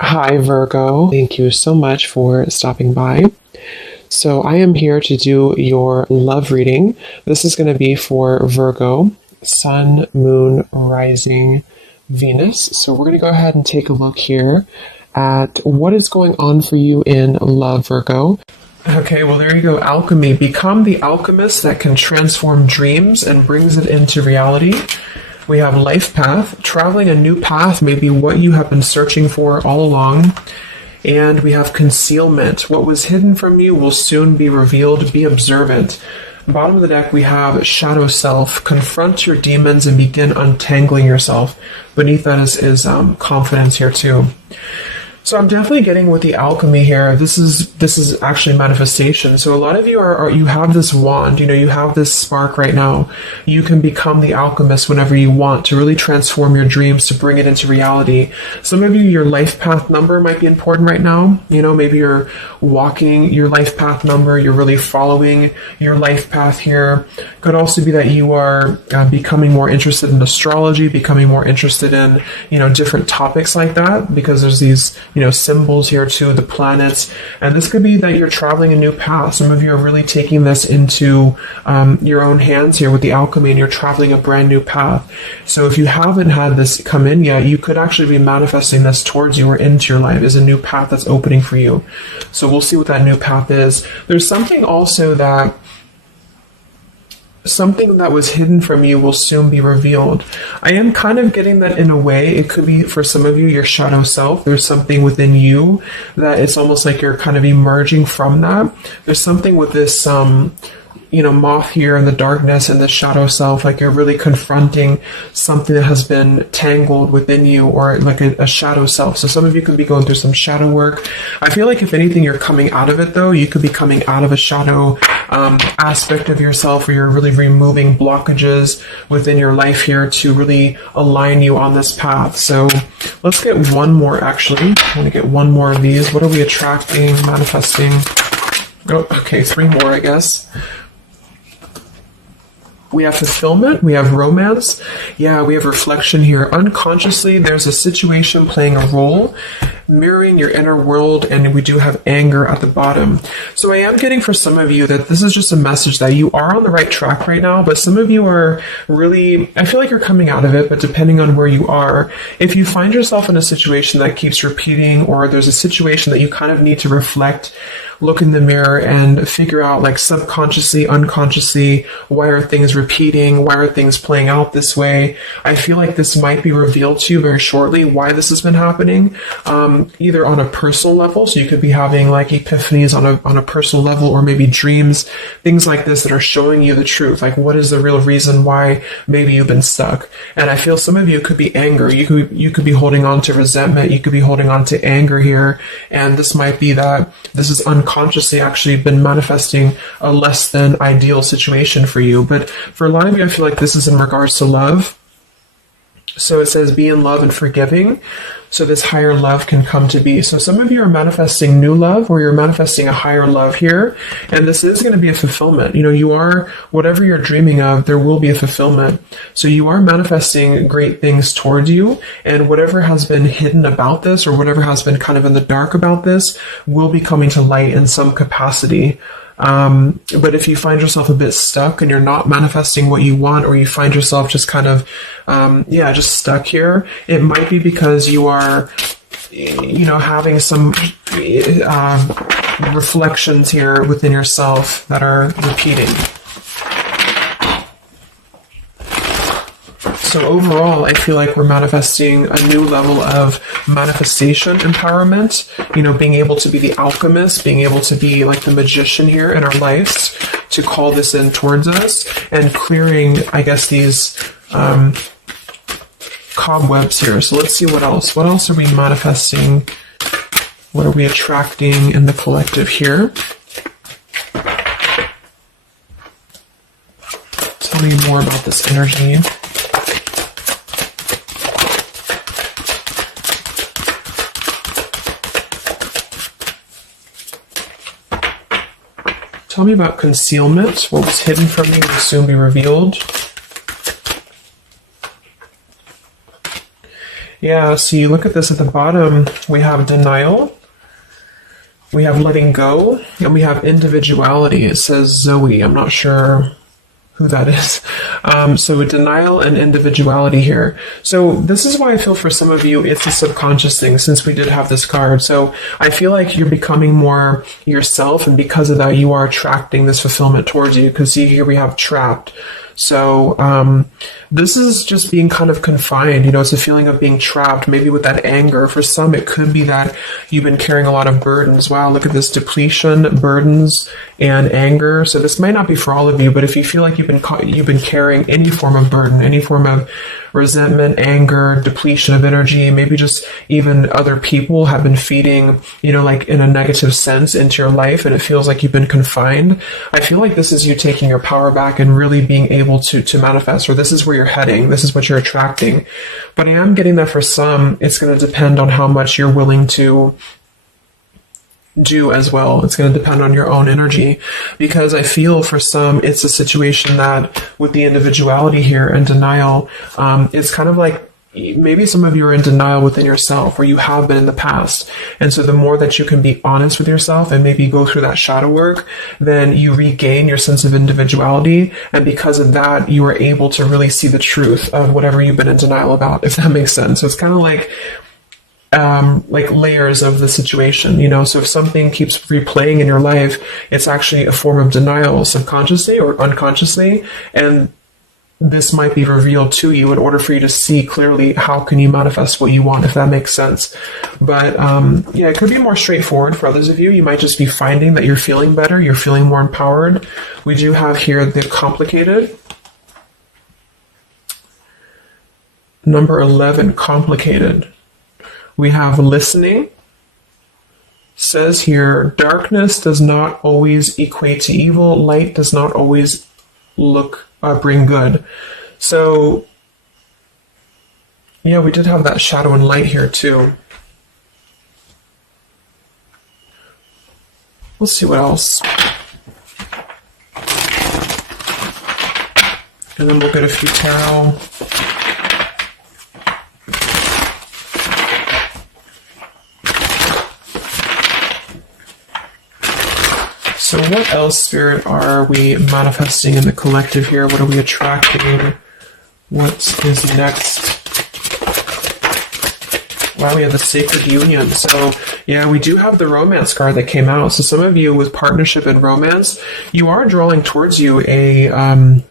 Hi, Virgo. Thank you so much for stopping by. So, I am here to do your love reading. This is going to be for Virgo, Sun, Moon, Rising, Venus. So, we're going to go ahead and take a look here at what is going on for you in love, Virgo. Okay, well, there you go. Alchemy. Become the alchemist that can transform dreams and brings it into reality. We have life path. Traveling a new path may be what you have been searching for all along. And we have concealment. What was hidden from you will soon be revealed. Be observant. Bottom of the deck, we have shadow self. Confront your demons and begin untangling yourself. Beneath that is confidence here too. So I'm definitely getting with the alchemy here. This is actually manifestation. So a lot of you you have this wand, you have this spark right now. You can become the alchemist whenever you want to really transform your dreams, to bring it into reality. Some of you, your life path number might be important right now. Maybe you're walking your life path number. You're really following your life path here. Could also be that you are becoming more interested in astrology, becoming more interested in, different topics like that, because there's these symbols here too, the planets. And this could be that you're traveling a new path. Some of you are really taking this into your own hands here with the alchemy, and you're traveling a brand new path. So if you haven't had this come in yet, you could actually be manifesting this towards you or into your life as a new path that's opening for you. So we'll see what that new path is. There's something also that something that was hidden from you will soon be revealed. I am kind of getting that in a way. It could be for some of you, your shadow self. There's something within you that it's almost like you're kind of emerging from that. There's something with this moth here in the darkness and the shadow self, like you're really confronting something that has been tangled within you, or like a shadow self. So some of you could be going through some shadow work. I feel like if anything, you're coming out of it though. You could be coming out of a shadow aspect of yourself, where you're really removing blockages within your life here to really align you on this path. So let's get one more actually. I want to get one more of these. What are we attracting, manifesting? Oh, okay, three more, I guess. We have fulfillment, we have romance, we have reflection here. Unconsciously, there's a situation playing a role, mirroring your inner world, and we do have anger at the bottom. So I am getting for some of you that this is just a message that you are on the right track right now, but some of you are really, I feel like you're coming out of it, but depending on where you are, if you find yourself in a situation that keeps repeating, or there's a situation that you kind of need to reflect, look in the mirror and figure out, like, subconsciously, unconsciously, why are things repeating? Why are things playing out this way? I feel like this might be revealed to you very shortly, why this has been happening, either on a personal level. So you could be having like epiphanies on a personal level, or maybe dreams, things like this that are showing you the truth. Like, what is the real reason why maybe you've been stuck? And I feel some of you could be anger. You could be holding on to resentment. You could be holding on to anger here. And this might be that this is unconsciously actually been manifesting a less than ideal situation for you. But for a lot of you, I feel like this is in regards to love. So it says, be in love and forgiving, so this higher love can come to be. So some of you are manifesting new love, or you're manifesting a higher love here. And this is going to be a fulfillment. You are, whatever you're dreaming of, there will be a fulfillment. So you are manifesting great things towards you. And whatever has been hidden about this, or whatever has been kind of in the dark about this, will be coming to light in some capacity. But if you find yourself a bit stuck and you're not manifesting what you want, or you find yourself just kind of, just stuck here, it might be because you are, having some reflections here within yourself that are repeating. So overall, I feel like we're manifesting a new level of manifestation empowerment, being able to be the alchemist, being able to be like the magician here in our lives, to call this in towards us, and clearing, I guess, these cobwebs here. So let's see what else. What else are we manifesting? What are we attracting in the collective here? Tell me more about this energy. Tell me about concealment. What was hidden from you will soon be revealed. Yeah, so you look at this at the bottom, we have denial, we have letting go, and we have individuality. It says Zoe. I'm not sure who that is. So denial and individuality here. So this is why I feel for some of you, it's a subconscious thing, since we did have this card. So I feel like you're becoming more yourself, and because of that, you are attracting this fulfillment towards you. Because see, here we have trapped. So this is just being kind of confined. It's a feeling of being trapped, maybe with that anger. For some, it could be that you've been carrying a lot of burdens. Wow, look at this: depletion, burdens, and anger. So this might not be for all of you, but if you feel like you've been carrying any form of burden, any form of resentment, anger, depletion of energy, maybe just even other people have been feeding, like in a negative sense into your life, and it feels like you've been confined. I feel like this is you taking your power back and really being able to manifest, or this is where you're heading, this is what you're attracting. But I am getting that for some, it's going to depend on how much you're willing to do as well. It's going to depend on your own energy, because I feel for some, it's a situation that with the individuality here and denial, it's kind of like maybe some of you are in denial within yourself, or you have been in the past. And so the more that you can be honest with yourself and maybe go through that shadow work, then you regain your sense of individuality. And because of that, you are able to really see the truth of whatever you've been in denial about, if that makes sense. So it's kind of like layers of the situation, so if something keeps replaying in your life, it's actually a form of denial, subconsciously or unconsciously, and this might be revealed to you in order for you to see clearly how can you manifest what you want, if that makes sense. But it could be more straightforward for others of you. You might just be finding that you're feeling better, you're feeling more empowered. We do have here the complicated. Number 11, complicated. We have listening. Says here, darkness does not always equate to evil. Light does not always bring good. So, yeah, we did have that shadow and light here too. We'll see what else. And then we'll get a few tarot. So what else, Spirit, are we manifesting in the collective here? What are we attracting? What is next? Wow, we have the Sacred Union. So, yeah, we do have the Romance card that came out. So some of you with partnership and romance, you are drawing towards you a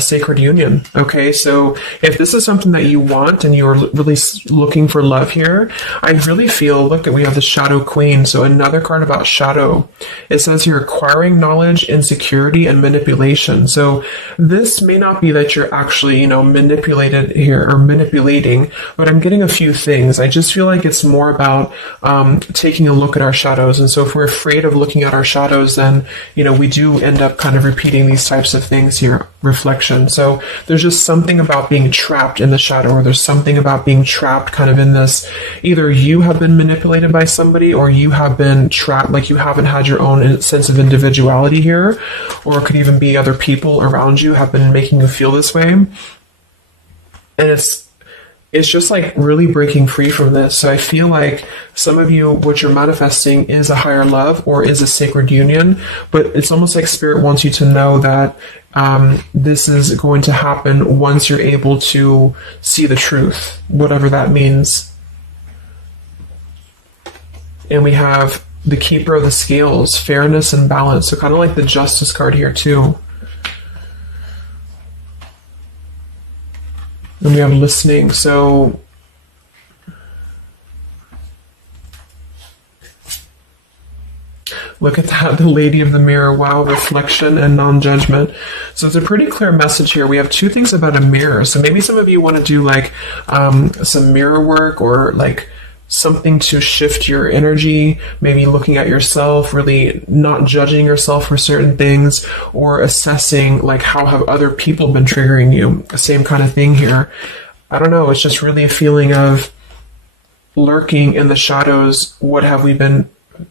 sacred union. Okay, so if this is something that you want and you're really looking for love here, I really feel, look, we have the Shadow Queen. So another card about shadow. It says here, acquiring knowledge, insecurity, and manipulation. So this may not be that you're actually, manipulated here or manipulating, but I'm getting a few things. I just feel like it's more about taking a look at our shadows. And so if we're afraid of looking at our shadows, then, we do end up kind of repeating these types of things here, reflection. So there's just something about being trapped in the shadow, or there's something about being trapped kind of in this, either you have been manipulated by somebody, or you have been trapped, like you haven't had your own sense of individuality here, or it could even be other people around you have been making you feel this way. And it's just like really breaking free from this. So I feel like some of you, what you're manifesting is a higher love or is a sacred union, but it's almost like Spirit wants you to know that this is going to happen once you're able to see the truth, whatever that means. And we have the Keeper of the Scales, fairness and balance. So kind of like the Justice card here too. And we have listening. So look at that, the Lady of the Mirror. Wow, reflection and non-judgment. So it's a pretty clear message here. We have two things about a mirror. So maybe some of you want to do like some mirror work, or like something to shift your energy, maybe looking at yourself, really not judging yourself for certain things, or assessing like how have other people been triggering you. Same kind of thing here. I don't know, it's just really a feeling of lurking in the shadows. What have we been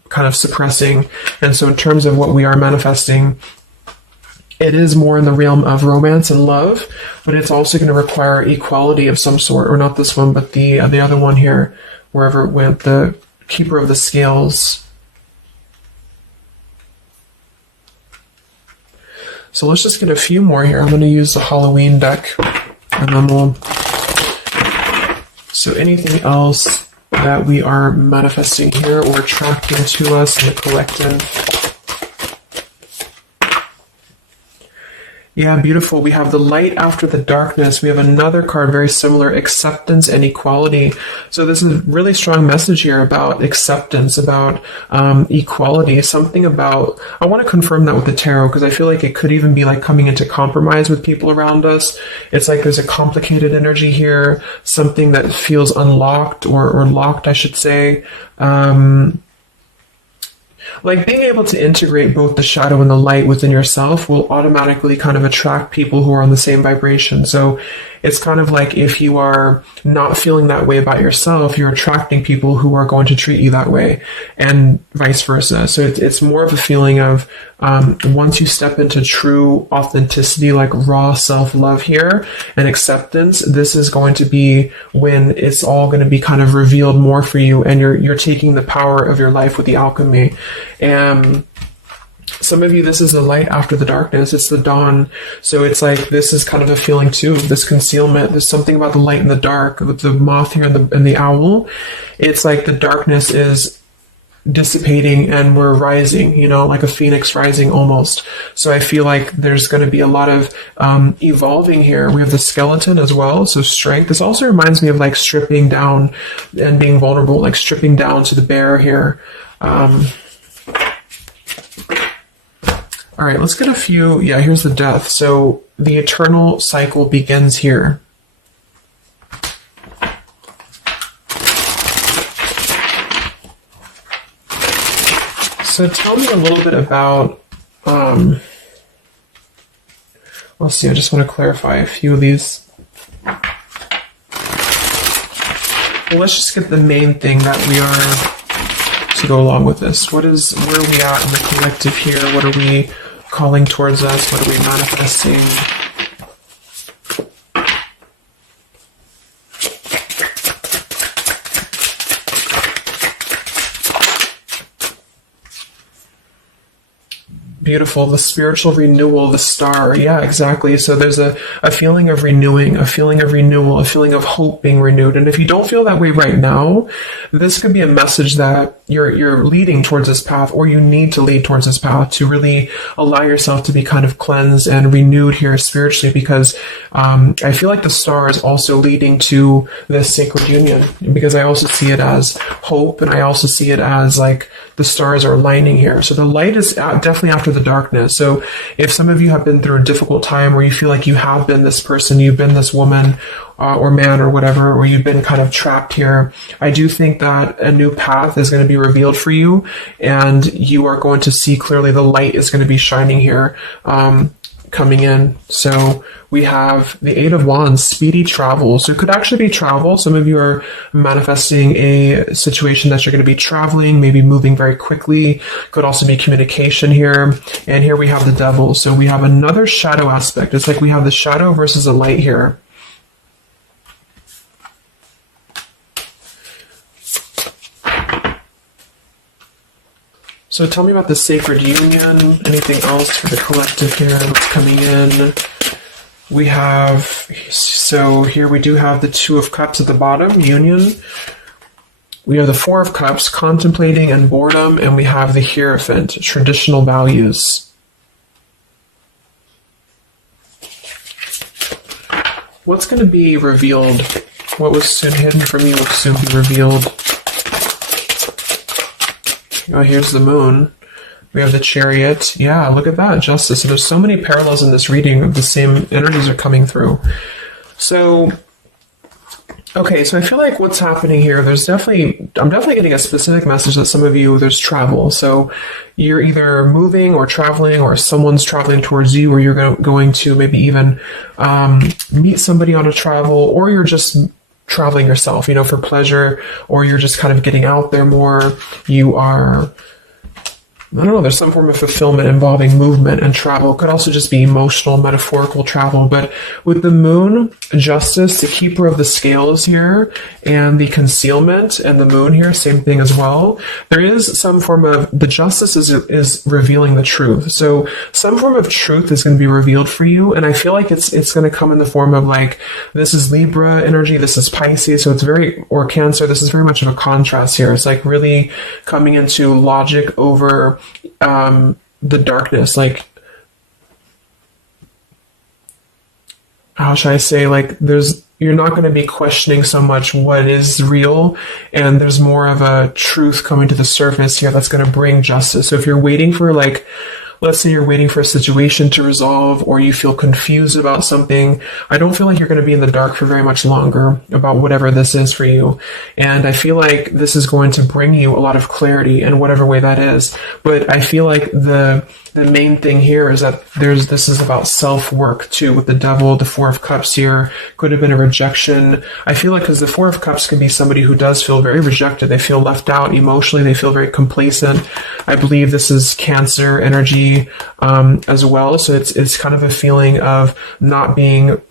kind of suppressing? And so in terms of what we are manifesting, it is more in the realm of romance and love, but it's also going to require equality of some sort, or not this one, but the other one here, wherever it went, the Keeper of the Scales. So let's just get a few more here. I'm going to use the Halloween deck, and then we'll... So anything else that we are manifesting here or attracting to us in the collective? Yeah, beautiful. We have the light after the darkness. We have another card very similar, acceptance and equality. So this is a really strong message here about acceptance, about equality, something about, I want to confirm that with the tarot because I feel like it could even be like coming into compromise with people around us. It's like there's a complicated energy here, something that feels unlocked or locked, I should say. Like being able to integrate both the shadow and the light within yourself will automatically kind of attract people who are on the same vibration. So it's kind of like if you are not feeling that way about yourself, you're attracting people who are going to treat you that way, and vice versa. So it's more of a feeling of once you step into true authenticity, like raw self-love here and acceptance, this is going to be when it's all going to be kind of revealed more for you, and you're taking the power of your life with the alchemy. And some of you, this is the light after the darkness. It's the dawn. So it's like, this is kind of a feeling too, this concealment. There's something about the light and the dark with the moth here and the owl. It's like the darkness is dissipating and we're rising, you know, like a phoenix rising almost. So I feel like there's going to be a lot of evolving here. We have the skeleton as well. So strength. This also reminds me of like stripping down and being vulnerable, like stripping down to the bare here. All right, let's get a few. Yeah, here's the death. So the eternal cycle begins here. So tell me a little bit about, let's see, I just want to clarify a few of these. Well, let's just get the main thing that we are to go along with this. Where are we at in the collective here? What are we calling towards us? What are we manifesting? Beautiful. The spiritual renewal, the star. Yeah, exactly. So there's a feeling of renewing, a feeling of renewal, a feeling of hope being renewed. And if you don't feel that way right now, this could be a message that you're leading towards this path, or you need to lead towards this path to really allow yourself to be kind of cleansed and renewed here spiritually, because I feel like the star is also leading to this sacred union, because I also see it as hope, and I also see it as like the stars are aligning here. So the light is definitely after the darkness. So if some of you have been through a difficult time where you feel like you have been this person, you've been this woman or man or whatever, or you've been kind of trapped here, I do think that a new path is going to be revealed for you, and you are going to see clearly the light is going to be shining here. Coming in. So we have the Eight of Wands, speedy travel. So it could actually be travel. Some of you are manifesting a situation that you're going to be traveling, maybe moving very quickly. Could also be communication here. And here we have the Devil. So we have another shadow aspect. It's like we have the shadow versus the light here. So tell me about the sacred union. Anything else for the collective here that's coming in? We have, so here we do have the Two of Cups at the bottom, union. We have the Four of Cups, contemplating and boredom, and we have the Hierophant, traditional values. What's going to be revealed? What was soon hidden from you will soon be revealed. Oh, here's the Moon. We have the Chariot. Yeah, look at that. Justice. So there's so many parallels in this reading of the same energies are coming through. So, okay, so I feel like what's happening here, I'm definitely getting a specific message that some of you, there's travel. So you're either moving or traveling, or someone's traveling towards you, or you're going to maybe even meet somebody on a travel, or you're just traveling yourself, you know, for pleasure, or you're just kind of getting out there more. You are I don't know, there's some form of fulfillment involving movement and travel. It could also just be emotional, metaphorical travel. But with the moon, justice, the keeper of the scales here, and the concealment, and the moon here, same thing as well. There is some form of, the justice is revealing the truth. So some form of truth is going to be revealed for you. And I feel like it's going to come in the form of like, this is Libra energy, this is Pisces. So it's very, or Cancer, this is very much of a contrast here. It's like really coming into logic over the darkness. Like, how should I say, like, you're not going to be questioning so much what is real, and there's more of a truth coming to the surface here that's going to bring justice. So if you're waiting for, like, let's say you're waiting for a situation to resolve, or you feel confused about something, I don't feel like you're going to be in the dark for very much longer about whatever this is for you. And I feel like this is going to bring you a lot of clarity in whatever way that is. But I feel like the main thing here is that this is about self-work too, with the Devil, the Four of Cups here, could have been a rejection. I feel like, because the Four of Cups can be somebody who does feel very rejected, they feel left out emotionally, they feel very complacent. I believe this is Cancer energy as well, so it's kind of a feeling of not being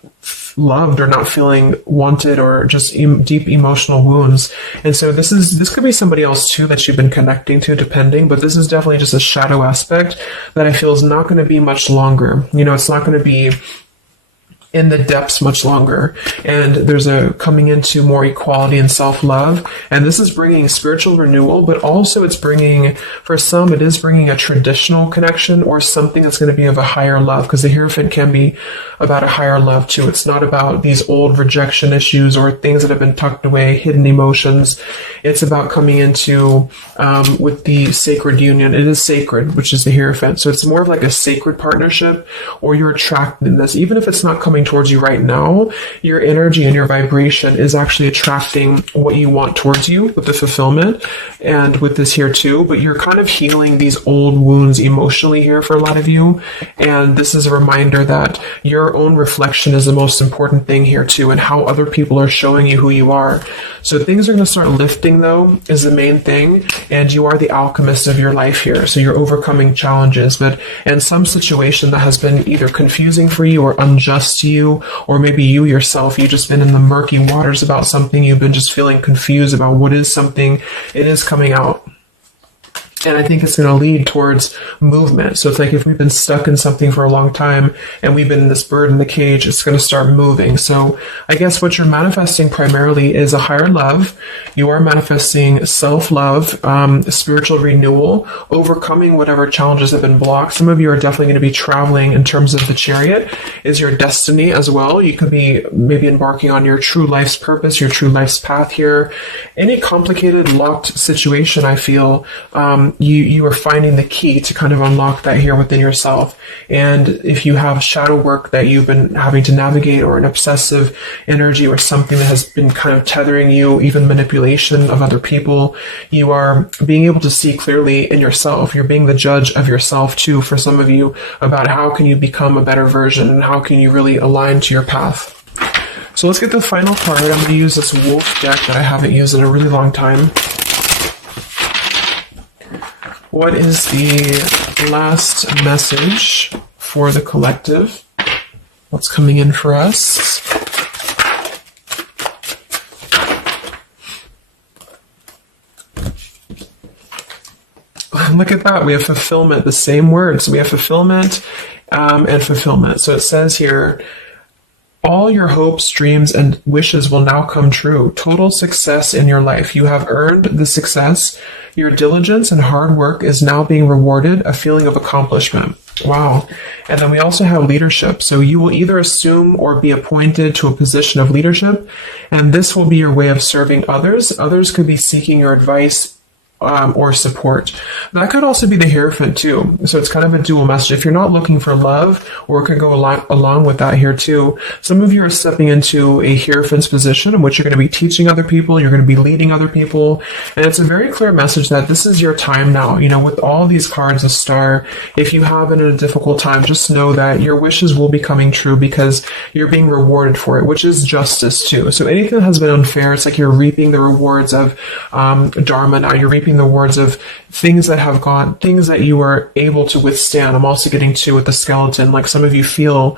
loved or not feeling wanted, or just deep emotional wounds. And so this could be somebody else too that you've been connecting to, depending, but this is definitely just a shadow aspect that I feel is not going to be much longer. You know, it's not going to be in the depths much longer. And there's a coming into more equality and self-love. And this is bringing spiritual renewal, but also it's bringing, for some, it is bringing a traditional connection or something that's going to be of a higher love, because the Hierophant can be about a higher love too. It's not about these old rejection issues or things that have been tucked away, hidden emotions. It's about coming into, with the sacred union. It is sacred, which is the Hierophant. So it's more of like a sacred partnership, or you're attracted in this, even if it's not coming towards you right now, your energy and your vibration is actually attracting what you want towards you with the fulfillment, and with this here too. But you're kind of healing these old wounds emotionally here for a lot of you. And this is a reminder that your own reflection is the most important thing here too, and how other people are showing you who you are. So things are going to start lifting though, is the main thing. And you are the alchemist of your life here. So you're overcoming challenges, but in some situation that has been either confusing for you or unjust to you, or maybe you yourself, you've just been in the murky waters about something, you've been just feeling confused about what is something, it is coming out. And I think it's going to lead towards movement. So it's like if we've been stuck in something for a long time and we've been in this bird in the cage, it's going to start moving. So I guess what you're manifesting primarily is a higher love. You are manifesting self-love, spiritual renewal, overcoming whatever challenges have been blocked. Some of you are definitely going to be traveling in terms of the Chariot is your destiny as well. You could be maybe embarking on your true life's purpose, your true life's path here. Any complicated, locked situation, I feel, you are finding the key to kind of unlock that here within yourself. And if you have shadow work that you've been having to navigate, or an obsessive energy, or something that has been kind of tethering you, even manipulation of other people, you are being able to see clearly in yourself. You're being the judge of yourself too, for some of you, about how can you become a better version, and how can you really align to your path. So let's get the final card. I'm going to use this wolf deck that I haven't used in a really long time. What is the last message for the collective? What's coming in for us? Look at that. We have fulfillment, the same words. We have fulfillment and fulfillment. So it says here, all your hopes, dreams, and wishes will now come true. Total success in your life. You have earned the success. Your diligence and hard work is now being rewarded, a feeling of accomplishment. Wow. And then we also have leadership. So you will either assume or be appointed to a position of leadership, and this will be your way of serving others. Others could be seeking your advice or support. That could also be the Hierophant too. So it's kind of a dual message. If you're not looking for love, or it could go along with that here too. Some of you are stepping into a Hierophant's position in which you're going to be teaching other people, you're going to be leading other people. And it's a very clear message that this is your time now. You know, with all these cards, a star, if you have been in a difficult time, just know that your wishes will be coming true because you're being rewarded for it, which is justice too. So anything that has been unfair, it's like you're reaping the rewards of Dharma now. You're reaping reaping the rewards of things that you are able to withstand. I'm also getting to with the skeleton, like some of you feel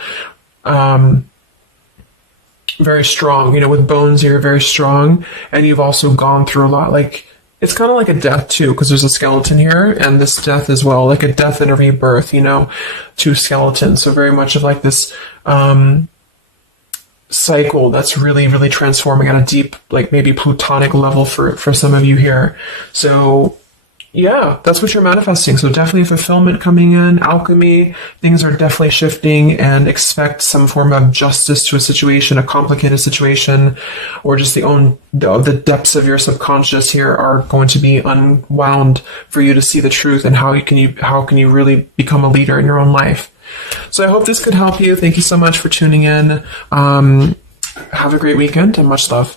very strong, with bones, you're very strong, and you've also gone through a lot. Like, it's kind of like a death too, because there's a skeleton here, and this death as well, like a death and a rebirth, to skeletons. So very much of like this cycle that's really, really transforming at a deep, like maybe plutonic level for some of you here. So yeah, that's what you're manifesting. So definitely fulfillment coming in, alchemy, things are definitely shifting, and expect some form of justice to a situation, a complicated situation, or just the depths of your subconscious here are going to be unwound for you to see the truth and how can you really become a leader in your own life. So I hope this could help you. Thank you so much for tuning in. Have a great weekend and much love.